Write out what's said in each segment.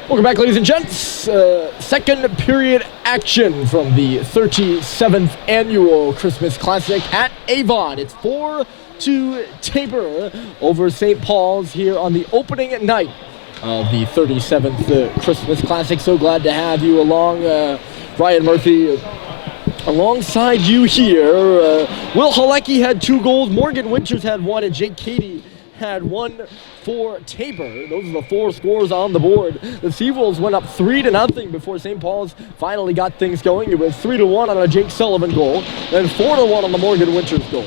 Welcome back, ladies and gents. Second period action from the 37th annual Christmas Classic at Avon. It's 4-2 Tabor over St. Paul's here on the opening night of the 37th Christmas Classic. So glad to have you along, Ryan Murphy. Alongside you here, Will Halecki had 2 goals, Morgan Winters had 1, and Jake Cady had 1 for Tabor. Those are the 4 scores on the board. The Seawolves went up 3-0 before St. Paul's finally got things going. It was 3-1 on a Jake Sullivan goal, then 4-1 on the Morgan Winters goal.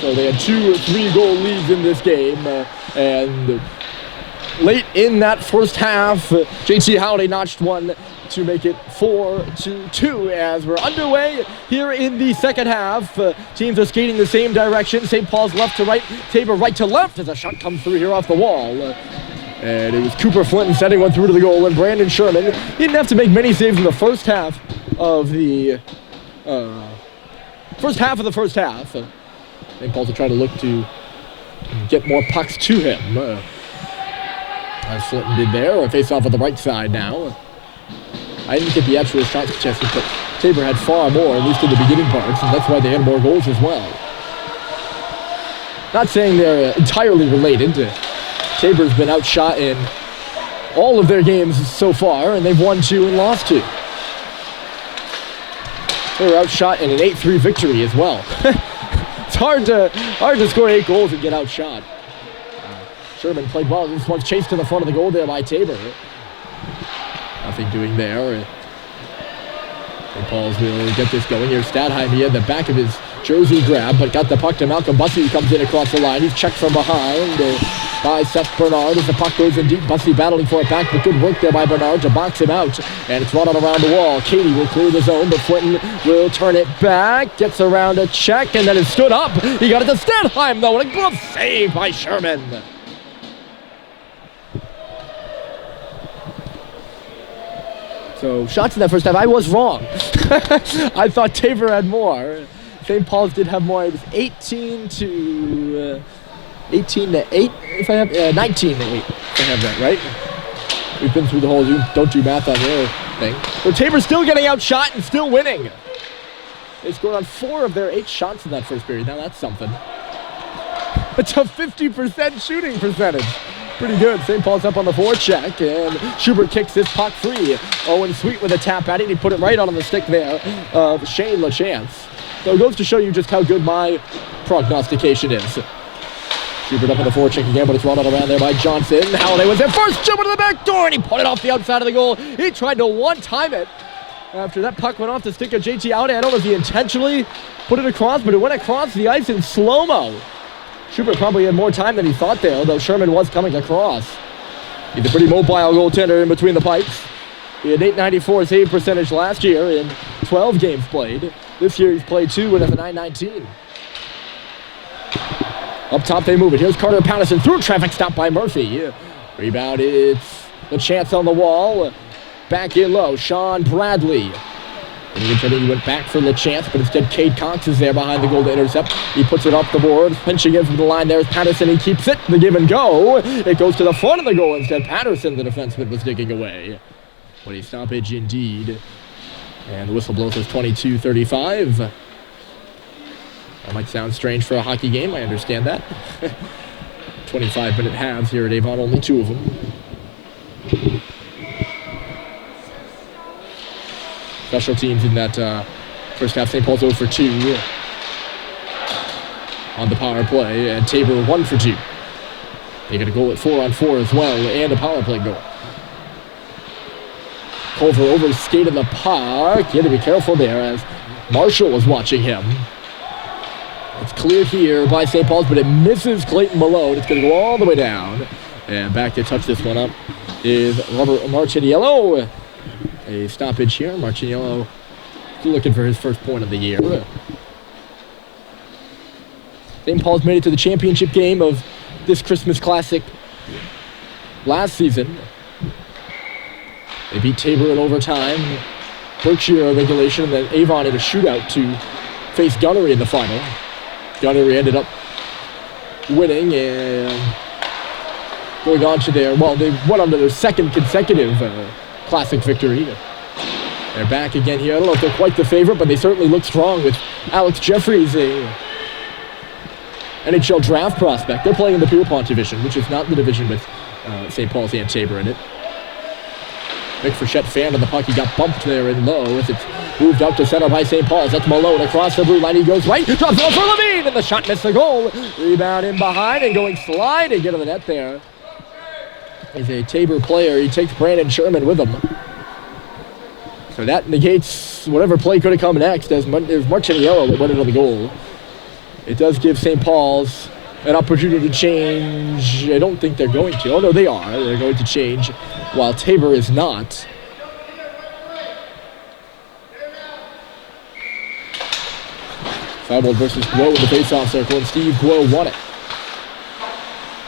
So they had 2 or 3 goal leads in this game, and late in that first half, JT Howdy notched one to make it 4-2 as we're underway here in the second half. Teams are skating the same direction. St. Paul's left to right, Tabor right to left as a shot comes through here off the wall. And it was Cooper Flinton sending one through to the goal, and Brandon Sherman, he didn't have to make many saves in the first half of the first half. St. Paul's will try to look to get more pucks to him. As Flinton did there, a face-off on the right side now. I didn't get the actual shots contested, but Tabor had far more, at least in the beginning parts, and that's why they had more goals as well. Not saying they're entirely related. Tabor's been outshot in all of their games so far, and they've won 2 and lost 2. They were outshot in an 8-3 victory as well. It's hard to score 8 goals and get outshot. Sherman played well. This one's chased to the front of the goal there by Tabor. Nothing doing there. St. Paul's will get this going. Here's Stadheim. He had the back of his jersey grab, but got the puck to Malcolm Bussey, who comes in across the line. He's checked from behind by Seth Bernard as the puck goes in deep. Bussey battling for it back, but good work there by Bernard to box him out. And it's run on around the wall. Cady will clear the zone, but Flinton will turn it back. Gets around a check, and then it stood up. He got it to Stadheim, though, and a glove save by Sherman. So, shots in that first half, I was wrong. I thought Tabor had more. St. Paul's did have more. It was 18 to 8, if I have, 19 to 8, if I have that right. We've been through the whole don't do math on your thing. So Tabor's still getting outshot and still winning. They scored on 4 of their 8 shots in that first period. Now that's something. It's a 50% shooting percentage. Pretty good. St. Paul's up on the forecheck, and Schubert kicks this puck free. Owen Sweet with a tap at it. He put it right on the stick there of Shane LaChance. So it goes to show you just how good my prognostication is. Schubert up on the forecheck again, but it's run out around there by Johnson. Halliday was there first. Schubert to the back door, and he put it off the outside of the goal. He tried to one-time it after that puck went off the stick of JT Halliday. I don't know if he intentionally put it across, but it went across the ice in slow-mo. Schubert probably had more time than he thought there, though Sherman was coming across. He's a pretty mobile goaltender in between the pipes. He had 894 save percentage last year in 12 games played. This year he's played 2 and has a 919. Up top they move it. Here's Carter Patterson through traffic stop by Murphy. Rebound, it's the chance on the wall. Back in low, Sean Bradley. And he went back for the chance, but instead Cade Cox is there behind the goal to intercept. He puts it off the board, pinching in from the line. There's Patterson. He keeps it. The give and go. It goes to the front of the goal instead. Patterson, the defenseman, was digging away. What a stoppage indeed. And the whistle blows says 22-35. That might sound strange for a hockey game. I understand that. 25-minute halves here at Avon, only 2 of them. Special teams in that first half. St. Paul's 0 for 2 on the power play, and Tabor 1 for 2. They get a goal at 4-on-4 as well, and a power play goal. Culver overskated the puck. He had to be careful there as Marshall was watching him. It's cleared here by St. Paul's, but it misses Clayton Malone. It's going to go all the way down. And back to touch this one up is Robert Marchiniello. A stoppage here. Marchiniello looking for his first point of the year. St. Paul's made it to the championship game of this Christmas Classic last season. They beat Tabor in overtime, Berkshire in regulation, and then Avon in a shootout to face Gunnery in the final. Gunnery ended up winning, and going on to they went on to their second consecutive Classic victory. They're back again here. I don't know if they're quite the favorite, but they certainly look strong with Alex Jeffries, a NHL draft prospect. They're playing in the Pierpont division, which is not the division with St. Paul's and Tabor in it. Nick Frechette fanned on the puck. He got bumped there in low as it's moved up to center by St. Paul's. That's Malone across the blue line. He goes right, drops it for Levine, and the shot missed the goal. Rebound in behind and going sliding into the net there is a Tabor player. He takes Brandon Sherman with him. So that negates whatever play could have come next as Marciniello that went into the goal. It does give St. Paul's an opportunity to change. I don't think they're going to. Oh, no, they are. They're going to change while Tabor is not. Seawolves versus Guo in the face-off circle, and Steve Guo won it.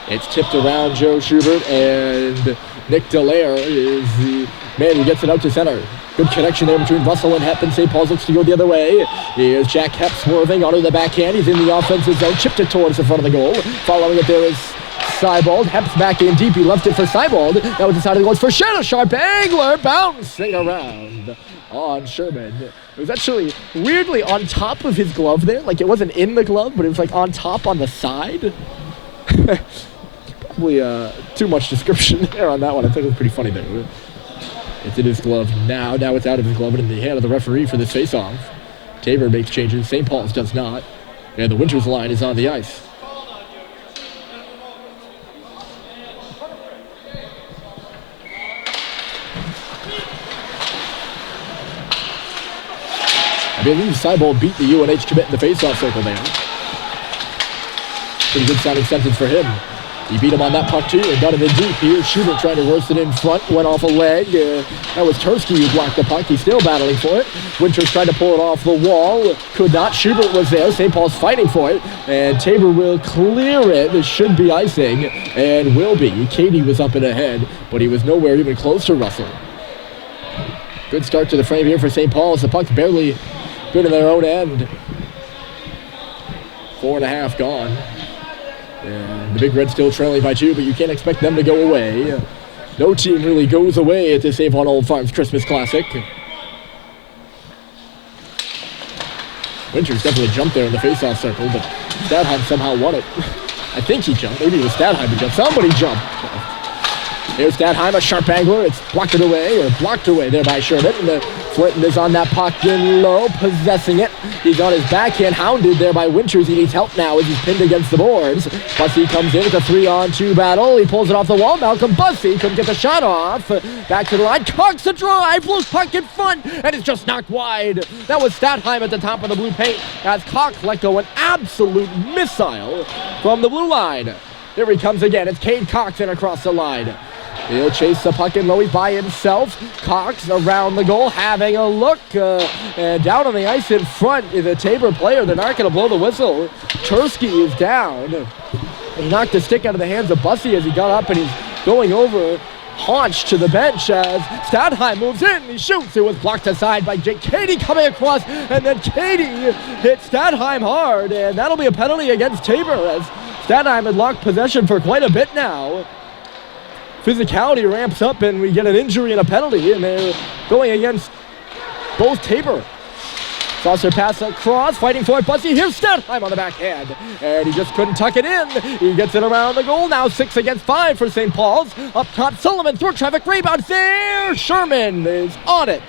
It's tipped around Joe Schubert, and Nick Dallaire is the man who gets it out to center. Good connection there between Russell and Hepp, and St. Paul's looks to go the other way. Here's Jack Hepp swerving onto the backhand. He's in the offensive zone, chipped it towards the front of the goal. Following it there is Seibold. Hepp's back in deep. He left it for Seibold. Now it's the side of the goal for Shannon. Sharp angler bouncing around on Sherman. It was actually weirdly on top of his glove there. Like it wasn't in the glove, but it was like on top on the side. Probably too much description there on that one. I think it was pretty funny there. It's in his glove now. Now it's out of his glove and in the hand of the referee for this face-off. Tabor makes changes. St. Paul's does not. And the Winters line is on the ice. I believe Seibold beat the UNH commit in the face-off circle there. Pretty good sounding sentence for him. He beat him on that puck too and got him in deep. Here's Schubert trying to roast it in front, went off a leg. That was Tursky who blocked the puck. He's still battling for it. Winters tried to pull it off the wall. Could not. Schubert was there. St. Paul's fighting for it. And Tabor will clear it. It should be icing and will be. Katie was up and ahead, but he was nowhere even close to Russell. Good start to the frame here for St. Paul's. The puck's barely good in their own end. 4.5 gone. And the Big Reds still trailing by 2, but you can't expect them to go away. No team really goes away at this Avon Old Farms Christmas Classic. Winters definitely jumped there in the face-off circle, but Stadheim somehow won it. I think he jumped. Maybe it was Stadheim who jumped. Somebody jumped. Here's Stadheim, a sharp angler. It's blocked away there by Sherman. And Flinton is on that puck in low, possessing it. He's on his backhand, hounded there by Winters. He needs help now as he's pinned against the boards. Bussey comes in with a 3-on-2 battle. He pulls it off the wall. Malcolm Bussey couldn't get the shot off. Back to the line. Cox a drive, blows puck in front, and it's just knocked wide. That was Stadheim at the top of the blue paint as Cox let go an absolute missile from the blue line. Here he comes again. It's Cade Cox in across the line. He'll chase the puck in low. He's by himself. Cox around the goal, having a look. And down on the ice in front is a Tabor player. They're not going to blow the whistle. Tursky is down. He knocked the stick out of the hands of Bussey as he got up, and he's going over haunch to the bench as Stadheim moves in. He shoots. It was blocked aside by Jake Katie coming across, and then Katie hits Stadheim hard, and that'll be a penalty against Tabor as Stadheim had locked possession for quite a bit now. Physicality ramps up and we get an injury and a penalty, and they're going against both Tabor. Saucer pass across, fighting for it. Bussey, here's Stadheim on the backhand, and he just couldn't tuck it in. He gets it around the goal. Now 6 against 5 for St. Paul's. Up top, Sullivan through traffic, rebound there. Sherman is on it,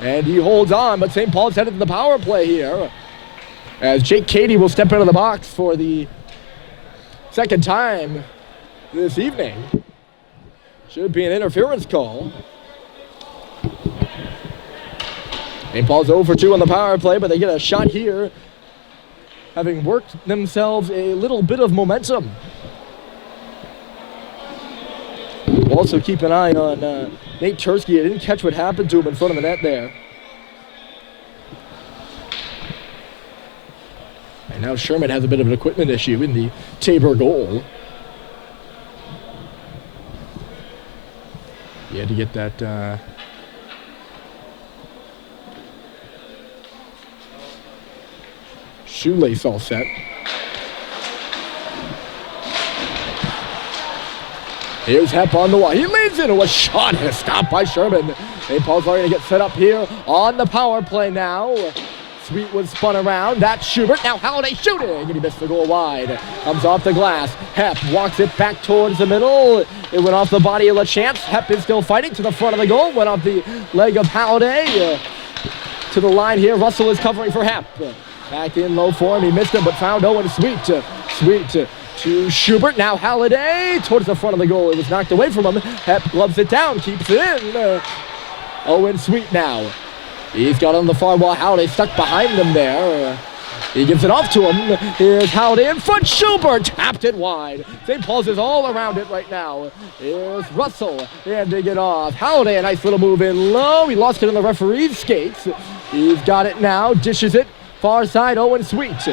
and he holds on, but St. Paul's headed to the power play here as Jake Katie will step into the box for the second time this evening. Should be an interference call. St. Paul's 0 for 2 on the power play, but they get a shot here, having worked themselves a little bit of momentum. We'll also keep an eye on Nate Tursky. I didn't catch what happened to him in front of the net there. And now Sherman has a bit of an equipment issue in the Tabor goal. He had to get that shoelace all set. Here's Hep on the wall. He leads into a shot and a stop by Sherman. St. Paul's already going to get set up here on the power play now. Sweet was spun around. That's Schubert. Now Halliday shooting. And he missed the goal wide. Comes off the glass. Hep walks it back towards the middle. It went off the body of LaChance. Hep is still fighting to the front of the goal. Went off the leg of Halliday. To the line here. Russell is covering for Hep. Back in low form. He missed him but found Owen Sweet. Sweet to Schubert. Now Halliday towards the front of the goal. It was knocked away from him. Hep gloves it down. Keeps it in. Owen Sweet now. He's got on the far wall. Halliday stuck behind him there. He gives it off to him. Here's Halliday in front. Schubert tapped it wide. St. Paul's is all around it right now. Here's Russell handing it off. Halliday, a nice little move in low. He lost it in the referee's skates. He's got it now. Dishes it. Far side, Owen Sweet.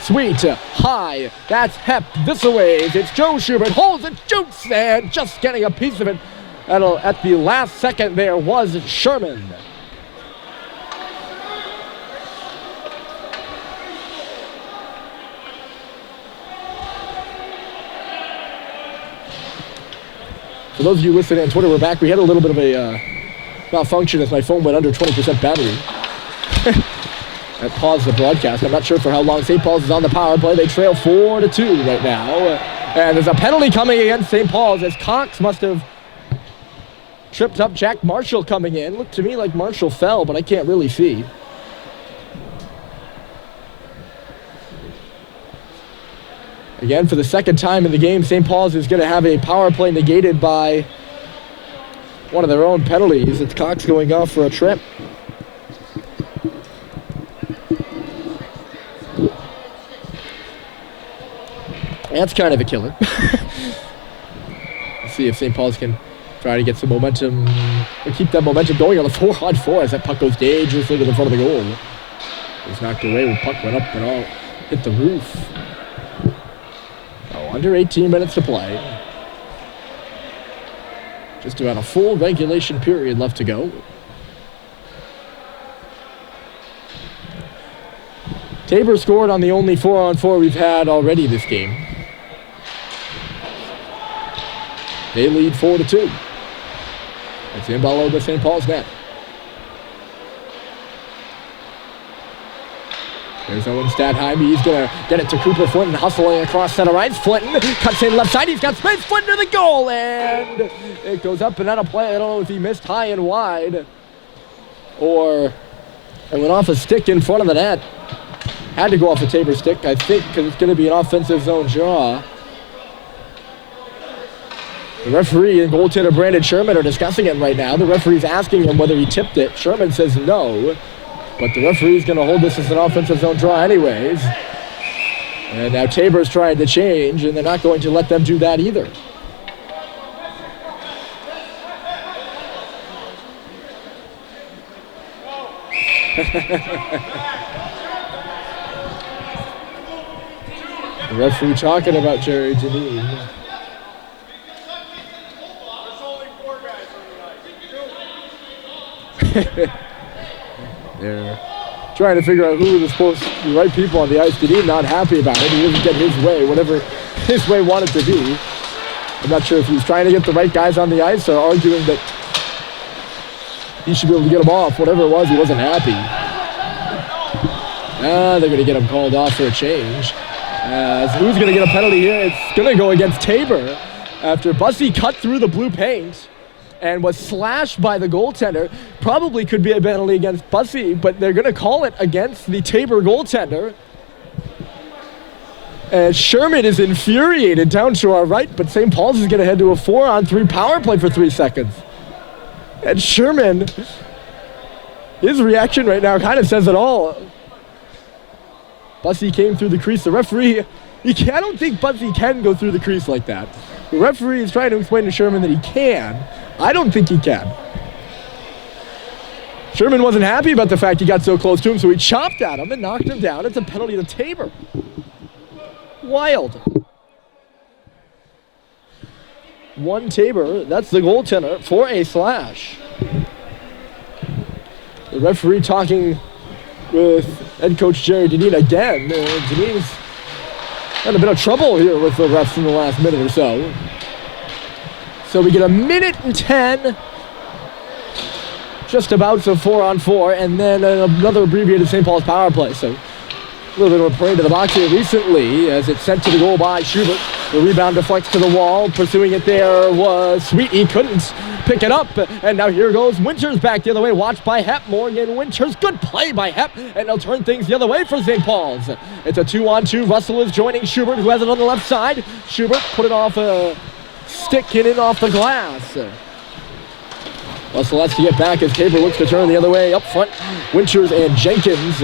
Sweet, high. That's Hep. This away. It's Joe Schubert. Holds it, shoots, and just getting a piece of it. At the last second there was Sherman. For those of you listening on Twitter, we're back. We had a little bit of a malfunction as my phone went under 20% battery. That paused the broadcast. I'm not sure for how long. St. Paul's is on the power play. They trail 4-2 right now. And there's a penalty coming against St. Paul's as Cox must have tripped up Jack Marshall coming in. Looked to me like Marshall fell, but I can't really see. Again, for the second time in the game, St. Paul's is going to have a power play negated by one of their own penalties. It's Cox going off for a trip. That's kind of a killer. Let's see if St. Paul's can try to get some momentum, or keep that momentum going on the 4-on-4 as that puck goes dangerously to the front of the goal. It was knocked away. The puck went up and all hit the roof. Under 18 minutes to play. Just about a full regulation period left to go. Tabor scored on the only 4-on-4 we've had already this game. They lead 4-2. It's in ball over St. Paul's net. There's Owen Stadheim. He's going to get it to Cooper Flinton, hustling across center ice. Flinton cuts in left side. He's got space. Flinton to the goal, and it goes up and out of play. I don't know if he missed high and wide or it went off a stick in front of the net. Had to go off a Tabor stick, I think, because it's going to be an offensive zone draw. The referee and goaltender Brandon Sherman are discussing it right now. The referee's asking him whether he tipped it. Sherman says no. But the referee's going to hold this as an offensive zone draw anyways. And now Tabor's trying to change, and they're not going to let them do that either. The referee talking about Jerry Janine. They're trying to figure out who was supposed to be the right people on the ice. Janine not happy about it. He didn't get his way, whatever his way wanted to be. I'm not sure if he was trying to get the right guys on the ice or arguing that he should be able to get them off. Whatever it was, he wasn't happy. They're going to get him called off for a change. So who's going to get a penalty here? It's going to go against Tabor after Bussey cut through the blue paint and was slashed by the goaltender. Probably could be a penalty against Bussey, but they're going to call it against the Tabor goaltender. And Sherman is infuriated down to our right, but St. Paul's is going to head to a 4-on-3 power play for 3 seconds. And Sherman, his reaction right now kind of says it all. Bussey came through the crease. The referee, I don't think Bussey can go through the crease like that. The referee is trying to explain to Sherman that he can. I don't think he can. Sherman wasn't happy about the fact he got so close to him, so he chopped at him and knocked him down. It's a penalty to Tabor. Wild. 1 Tabor, that's the goaltender for a slash. The referee talking with head coach Jerry Deneen again. Deneen's had a bit of trouble here with the refs in the last minute or so. So we get a minute and 10. Just about, so 4-on-4, and then another abbreviated St. Paul's power play. So a little bit of a parade to the box here recently as it's sent to the goal by Schubert. The rebound deflects to the wall. Pursuing it there was Sweet. He couldn't pick it up. And now here goes Winters back the other way. Watched by Hep. Morgan Winters. Good play by Hep. And they'll turn things the other way for St. Paul's. It's a 2-on-2. Russell is joining Schubert, who has it on the left side. Schubert put it off a stick and in off the glass. Russell has to get back as Tabor looks to turn the other way. Up front, Winters and Jenkins.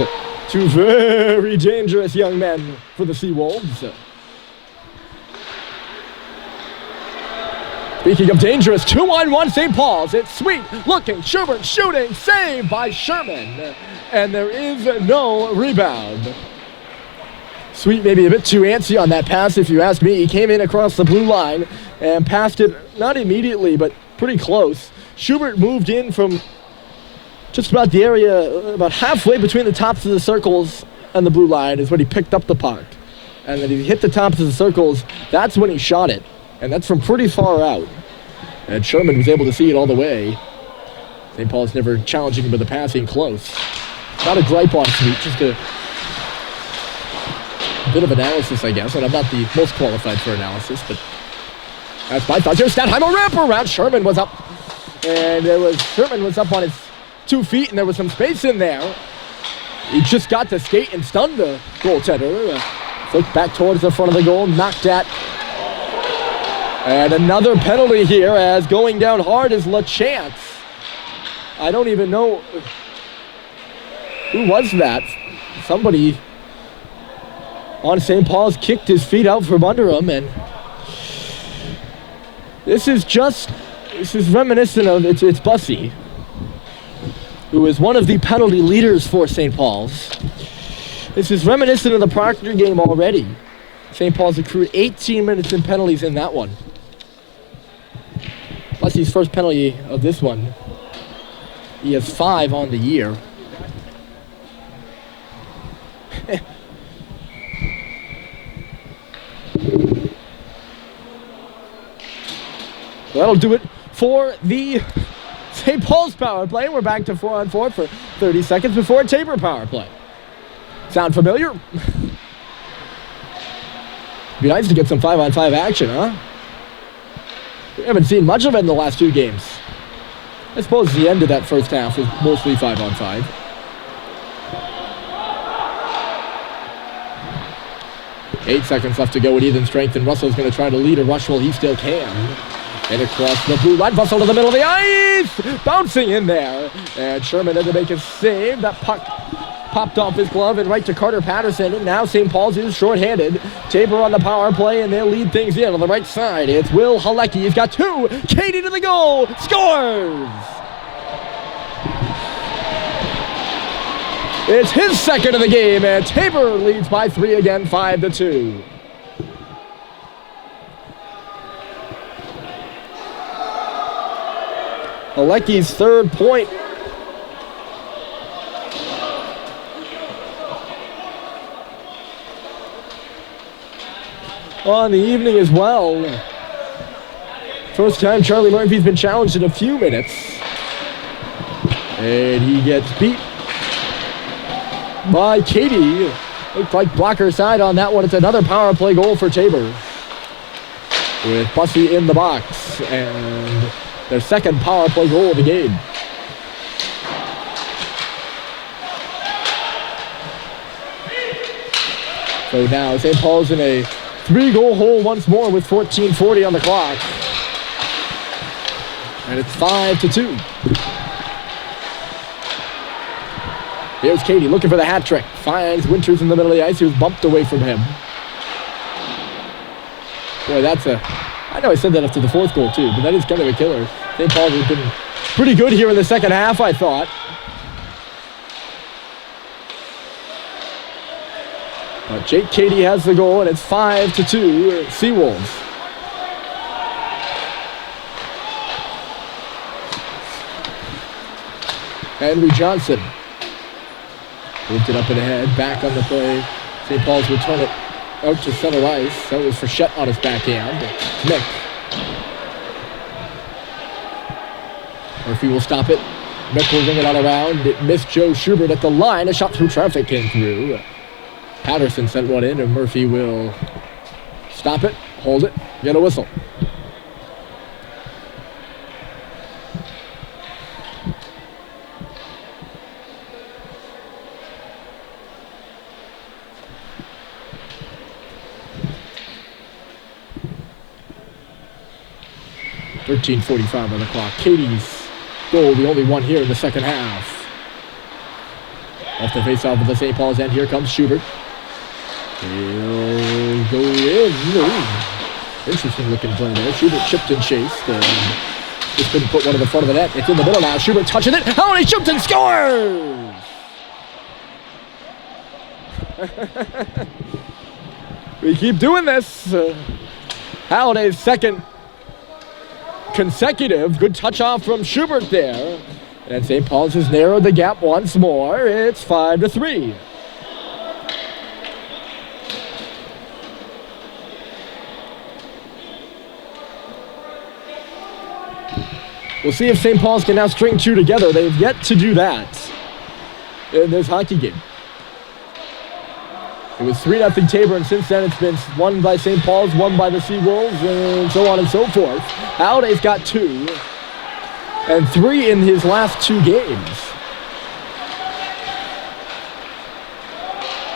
Two very dangerous young men for the Seawolves. Speaking of dangerous, 2-on-1 St. Paul's. It's Sweet looking, Schubert shooting, saved by Sherman. And there is no rebound. Sweet maybe a bit too antsy on that pass, if you ask me. He came in across the blue line and passed it, not immediately, but pretty close. Schubert moved in from just about the area, about halfway between the tops of the circles and the blue line is when he picked up the puck. And then he hit the tops of the circles, that's when he shot it. And that's from pretty far out. And Sherman was able to see it all the way. St. Paul's never challenging him with the passing close. Not a gripe on Sweet, just a bit of analysis, I guess. And I'm not the most qualified for analysis, but that's my thoughts. Here's Stanheimer wraparound. Sherman was up. And Sherman was up on his 2 feet, and there was some space in there. He just got to skate and stun the goaltender. Flick back towards the front of the goal, knocked at. And another penalty here as going down hard is LaChance. I don't even know who was that. Somebody on St. Paul's kicked his feet out from under him, and this is reminiscent of, it's Bussy, who is one of the penalty leaders for St. Paul's. This is reminiscent of the Proctor game already. St. Paul's accrued 18 minutes in penalties in that one. Bussy's first penalty of this one. He has 5 on the year. That'll do it for the St. Paul's power play. We're back to 4-on-4 for 30 seconds before a Tabor power play. Sound familiar? Be nice to get some 5-on-5 action, huh? We haven't seen much of it in the last 2 games. I suppose the end of that first half was mostly 5-on-5. Eight seconds left to go with even strength, and Russell's going to try to lead a rush while he still can. And across the blue line, Russell to the middle of the ice! Bouncing in there. And Sherman had to make a save. That puck popped off his glove and right to Carter Patterson. And now St. Paul's is shorthanded. Tabor on the power play, and they'll lead things in on the right side. It's Will Halecki. He's got 2. Katie to the goal. Scores! It's his second of the game, and Tabor leads by 3 again, 5-2. Halecki's 3rd point. On the evening as well. First time Charlie Murphy's been challenged in a few minutes. And he gets beat by Katie. Looked like blocker side on that one. It's another power play goal for Tabor. With Bussy in the box. And their second power play goal of the game. So now St. Paul's in a 3-goal hole once more with 14:40 on the clock. And it's 5-2. Here's Katie looking for the hat trick. Finds Winters in the middle of the ice. He was bumped away from him. Boy, that's I know I said that after the 4th goal too, but that is kind of a killer. St. Paul's has been pretty good here in the second half, I thought. But Jake Katie has the goal, and it's 5-2 Seawolves. Henry Johnson moved it up and ahead, back on the play. St. Paul's will turn it out to center ice. That was Frechette on his backhand. Nick. Murphy will stop it. Mick will ring it on around. It missed Joe Schubert at the line. A shot through traffic came through. Patterson sent one in, and Murphy will stop it, hold it, get a whistle. .45 on the clock. Katie's goal, the only one here in the second half. Off the face-off of the St. Paul's end, here comes Schubert. He'll go in. Interesting looking play there. Schubert chipped and chased. Just couldn't put one in the front of the net. It's in the middle now. Schubert touching it. Oh, and he shoots and scores! We keep doing this. Halliday's second consecutive. Good touch off from Schubert there. And St. Paul's has narrowed the gap once more. It's 5-3. We'll see if St. Paul's can now string two together. They've yet to do that in this hockey game. It was 3-0 Tabor, and since then it's been one by St. Paul's, one by the Seawolves, and so on and so forth. Halliday's got 2, and 3 in his last 2 games.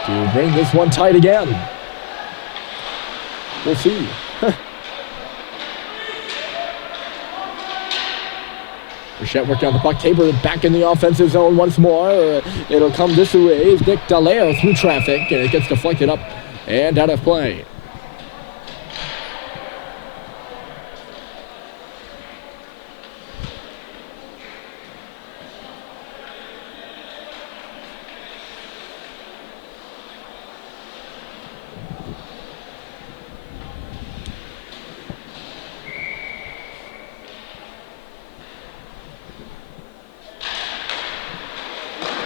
To bring this one tight again. We'll see. Bichette working on the puck. Tabor back in the offensive zone once more. It'll come this way. Nick Dallaire through traffic, and it gets deflected up and out of play.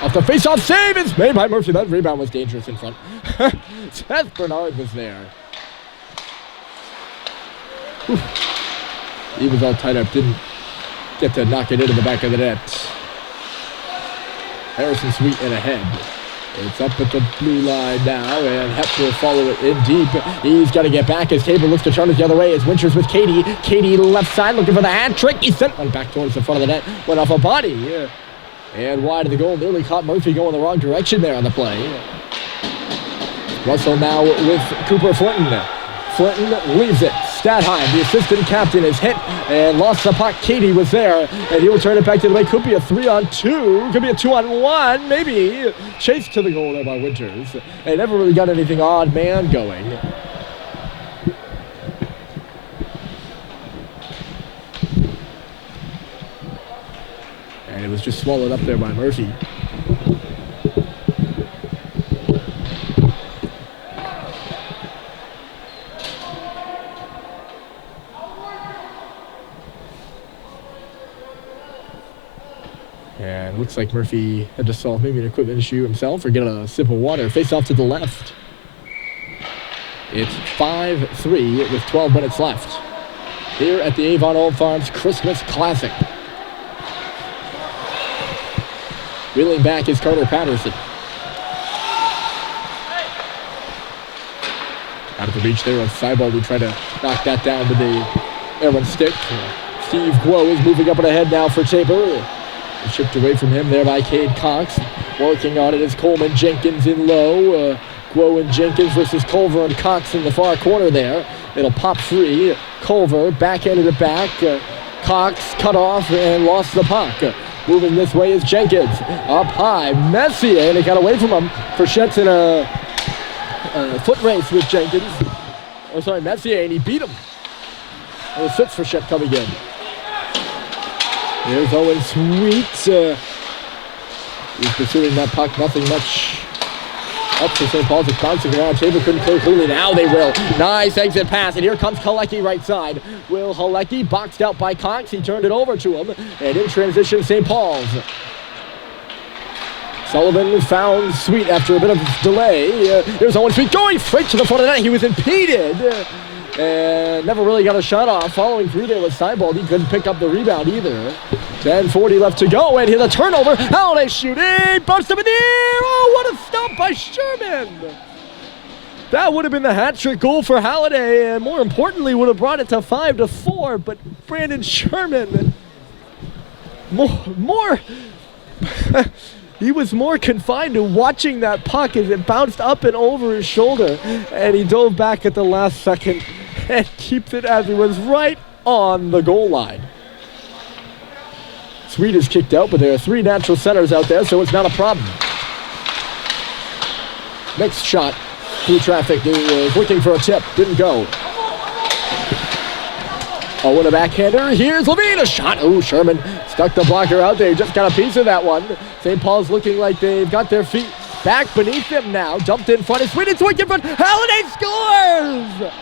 Off the face-off save is made by Murphy. That rebound was dangerous in front. Seth Bernard was there. Whew. He was all tied up. Didn't get to knock it into the back of the net. Harrison Sweet in ahead. It's up at the blue line now, and Hepp will follow it in deep. He's got to get back as Tabor looks to turn it the other way as Winters with Katie. Katie left side looking for the hat trick. He sent one back towards the front of the net. Went off a body. And wide of the goal, nearly caught Murphy going the wrong direction there on the play. Russell now with Cooper Flinton. Flinton leaves it. Statheim, the assistant captain, is hit and lost the puck. Katie was there, and he'll turn it back to the way. Could be a 3-on-2. Could be a 2-on-1, maybe. Chased to the goal there by Winters. They never really got anything odd man going. And it was just swallowed up there by Murphy. And looks like Murphy had to solve maybe an equipment issue himself or get a sip of water. Face off to the left. It's 5-3 with 12 minutes left. Here at the Avon Old Farms Christmas Classic. Wheeling back is Carter Patterson. Out of the reach there of Seawolves, who tried to knock that down with the airman stick. Steve Guo is moving up and ahead now for Tabor. Shipped away from him there by Cade Cox. Working on it is Coleman Jenkins in low. Guo and Jenkins versus Culver and Cox in the far corner there. It'll pop free. Culver backhanded it back. Cox cut off and lost the puck. Moving this way is Jenkins. Up high. Messier, and it got away from him. Frichette's in a foot race with Jenkins. Oh, sorry, Messier, and he beat him. And it fits Frichette coming in. There's Owen Sweet. He's pursuing that puck. Nothing much up for St. Paul's. It's bouncing around. Tabor couldn't clear clearly. Now they will. Nice exit pass. And here comes Halecki right side. Will Halecki boxed out by Cox. He turned it over to him. And in transition, St. Paul's. Sullivan found Sweet after a bit of delay. Here's Owen Sweet going straight to the front of the net. He was impeded. And never really got a shot off. Following through there with Seawolves. He couldn't pick up the rebound either. 10:40 left to go, and here's a turnover. Halliday shooting, bumps up in the air. Oh, what a stop by Sherman! That would have been the hat-trick goal for Halliday, and more importantly, would have brought it to 5-4. But Brandon Sherman, he was more confined to watching that puck as it bounced up and over his shoulder, and he dove back at the last second and keeps it as he was right on the goal line. Sweet is kicked out, but there are 3 natural centers out there, so it's not a problem. Next shot through traffic, he was looking for a tip, didn't go. Oh, and a backhander. Here's Levine, a shot. Oh, Sherman stuck the blocker out there. Just got a piece of that one. St. Paul's looking like they've got their feet back beneath them now. Dumped in front of Sweet. It's in front. Halliday scores!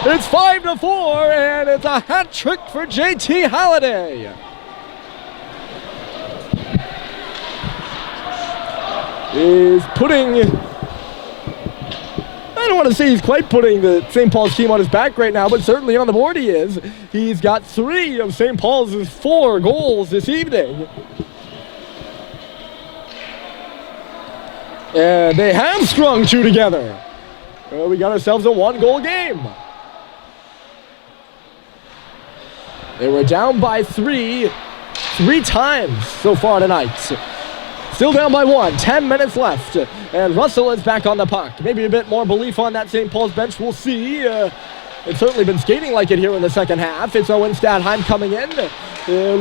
It's 5-4, and it's a hat trick for JT Halliday. Is putting, I don't want to say he's quite putting the St. Paul's team on his back right now, but certainly on the board he is. He's got 3 of St. Paul's 4 goals this evening. And they have strung 2 together. We got ourselves a 1-goal game. They were down by 3 times so far tonight. Still down by 1, 10 minutes left, and Russell is back on the puck. Maybe a bit more belief on that St. Paul's bench, we'll see. It's certainly been skating like it here in the second half. It's Owen Stadheim coming in.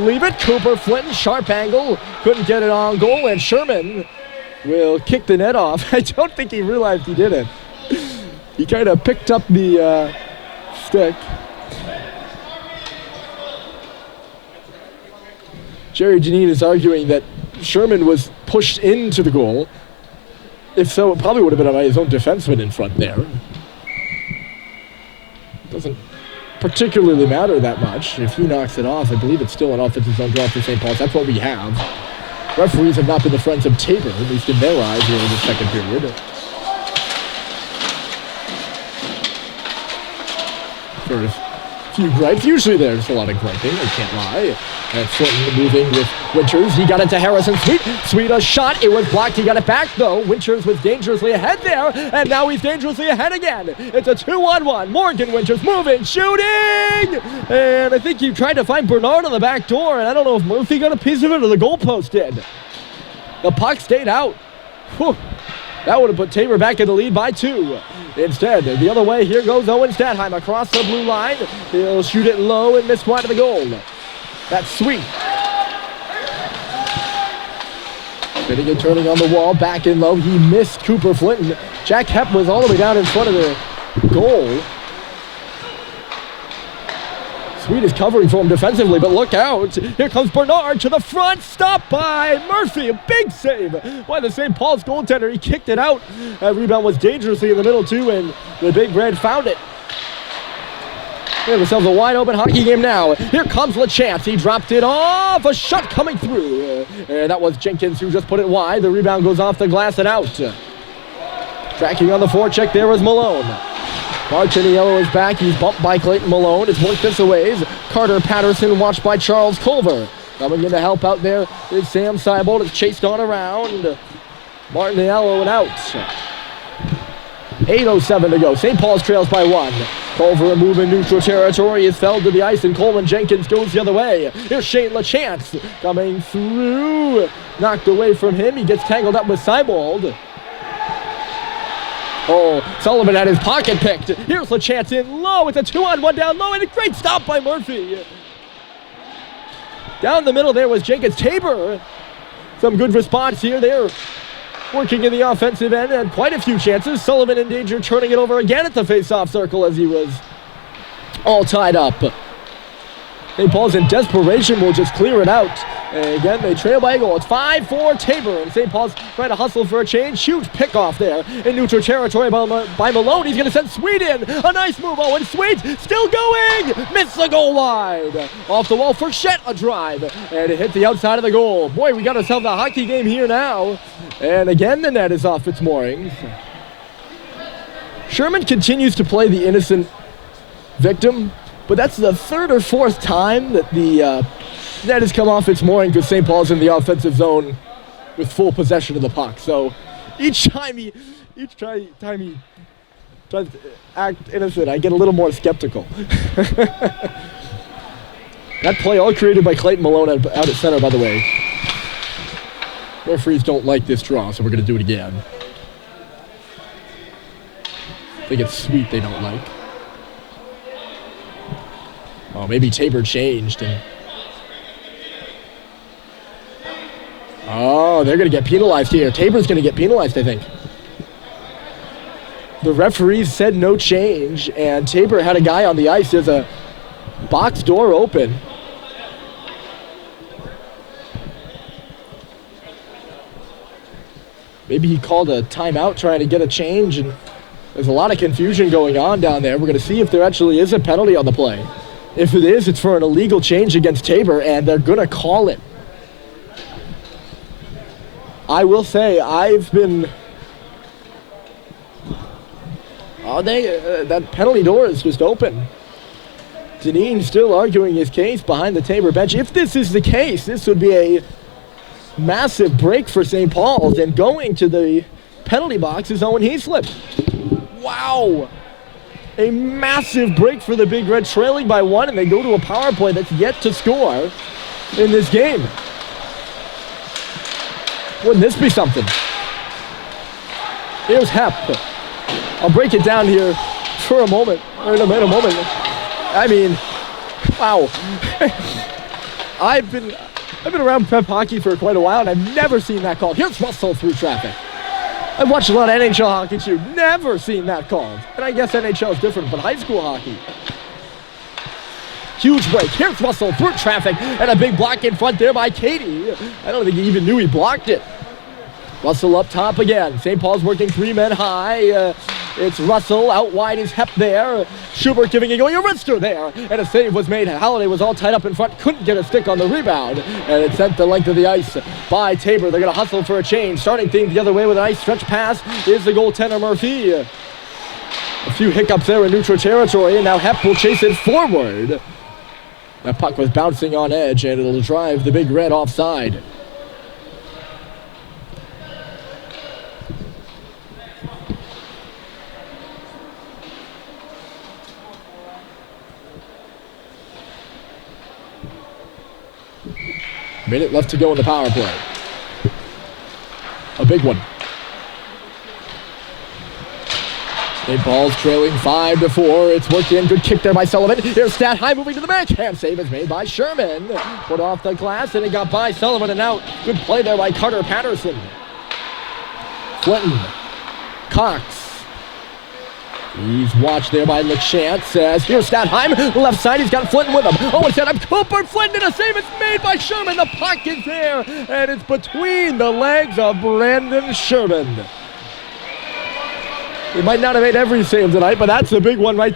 Leave it, Cooper Flinton, sharp angle, couldn't get it on goal, and Sherman will kick the net off. I don't think he realized he did it. He kind of picked up the stick. Jerry Janine is arguing that Sherman was pushed into the goal. If so, it probably would have been by his own defenseman in front there. Doesn't particularly matter that much. If he knocks it off, I believe it's still an offensive zone draw for St. Paul's. That's what we have. Referees have not been the friends of Tabor, at least in their eyes, here in the second period. Sort of few gripes. Usually there's a lot of griping, I can't lie. And Flinton moving with Winters. He got it to Harrison. Sweet a shot. It was blocked. He got it back though. Winters was dangerously ahead there, and now he's dangerously ahead again. It's a 2-on-1. Morgan Winters moving, shooting! And I think he tried to find Bernard on the back door, and I don't know if Murphy got a piece of it or the goalpost did. The puck stayed out. Whew. That would have put Tabor back in the lead by 2. Instead, the other way, here goes Owen Stadheim across the blue line. He'll shoot it low and miss wide of the goal. That's Sweet. Spinning and turning on the wall, back in low. He missed Cooper Flinton. Jack Hepp was all the way down in front of the goal. Sweet is covering for him defensively, but look out. Here comes Bernard to the front. Stopped by Murphy. A big save by the St. Paul's goaltender. He kicked it out. That rebound was dangerously in the middle, too, and the Big Red found it. We have ourselves a wide-open hockey game now. Here comes LaChance. He dropped it off. A shot coming through. That was Jenkins who just put it wide. The rebound goes off the glass and out. Tracking on the forecheck there was Malone. Martiniello is back. He's bumped by Clayton Malone. It's worked this way. Carter Patterson watched by Charles Culver. Coming in to help out there is Sam Seibold. It's chased on around. Martiniello and out. 8:07 to go. St. Paul's trails by 1. Culver moving neutral territory is fell to the ice, and Coleman Jenkins goes the other way. Here's Shane LaChance coming through. Knocked away from him. He gets tangled up with Seibold. Oh, Sullivan had his pocket picked. Here's LaChance in low. It's a 2-on-1 down low, and a great stop by Murphy. Down the middle there was Jenkins. Tabor. Some good response here. They're working in the offensive end, and quite a few chances. Sullivan in danger, turning it over again at the face-off circle as he was all tied up. St. Paul's in desperation will just clear it out. And again, they trail by a goal. It's 5-4 Tabor, and St. Paul's trying to hustle for a change. Huge pick-off there in neutral territory by Malone. He's going to send Sweet in. A nice move. Oh, and Sweet still going. Missed the goal wide. Off the wall for Shet, a drive. And it hit the outside of the goal. Boy, we got ourselves a hockey game here now. And again, the net is off its moorings. Sherman continues to play the innocent victim. but that's the third or fourth time that the net has come off its mooring because St. Paul's in the offensive zone with full possession of the puck. So each time he tries to act innocent, I get a little more skeptical. That play all created by Clayton Malone out at center, by the way. Referees don't like this draw, so we're going to do it again. I think it's sweet they don't like. Oh, maybe Tabor changed. Oh, they're going to get penalized here. Tabor's going to get penalized, I think. The referees said no change, and Tabor had a guy on the ice. There's a box door open. Maybe he called a timeout trying to get a change, and there's a lot of confusion going on down there. We're going to see if there actually is a penalty on the play. If it is, it's for an illegal change against Tabor, and they're going to call it. I will say, I've been... that penalty door is just open. Deneen still arguing his case behind the Tabor bench. If this is the case, this would be a massive break for St. Paul's, and going to the penalty box is Owen Heaslip. Wow! A massive break for the Big Red, trailing by 1, and they go to a power play that's yet to score in this game. Wouldn't this be something? Here's Hep. I'll break it down here for a moment. In a moment. I mean, wow. I've been around prep hockey for quite a while, and I've never seen that called. Here's Russell through traffic. I've watched a lot of NHL hockey too. Never seen that called. And I guess NHL is different, but high school hockey. Huge break. Here's Russell through traffic, and a big block in front there by Katie. I don't think he even knew he blocked it. Russell up top again. St. Paul's working 3 men high. It's Russell. Out wide is Hep there. Schubert giving it going. A wrister there. And a save was made. Halliday was all tied up in front. Couldn't get a stick on the rebound. And it sent the length of the ice by Tabor. They're going to hustle for a change. Starting things the other way with a nice stretch pass is the goaltender Murphy. A few hiccups there in neutral territory. And now Hep will chase it forward. That puck was bouncing on edge, and it'll drive the Big Red offside. Minute left to go in the power play. A big one. St. Paul's trailing 5-4. It's worked in. Good kick there by Sullivan. Here's Stat High moving to the backhand. Save is made by Sherman. Put off the glass, and it got by Sullivan and out. Good play there by Carter Patterson. Flinton. Cox. He's watched there by LeChance as here's Statheim, left side, he's got Flinton with him. Oh, it's set up, Cooper Flinton, a save, it's made by Sherman. The puck is there, and it's between the legs of Brandon Sherman. He might not have made every save tonight, but that's the big one right there.